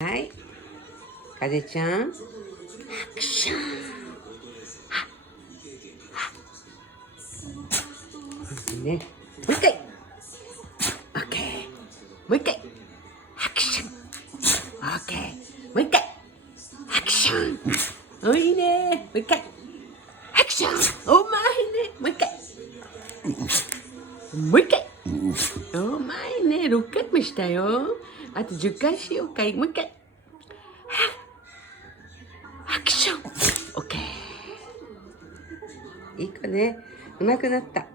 はい、風ちゃん、ハクション。ね、もう一回。オッケー。もう一回。ハクション。オッケー。もう一回。ハクション。おいいね。もう一回。ハクション。お前ね。もう一回。もう一回。お前ね。6回もしたよ。あと10回しようか。もう一回。ハクション。オッケー。いい子ね。うまくなった。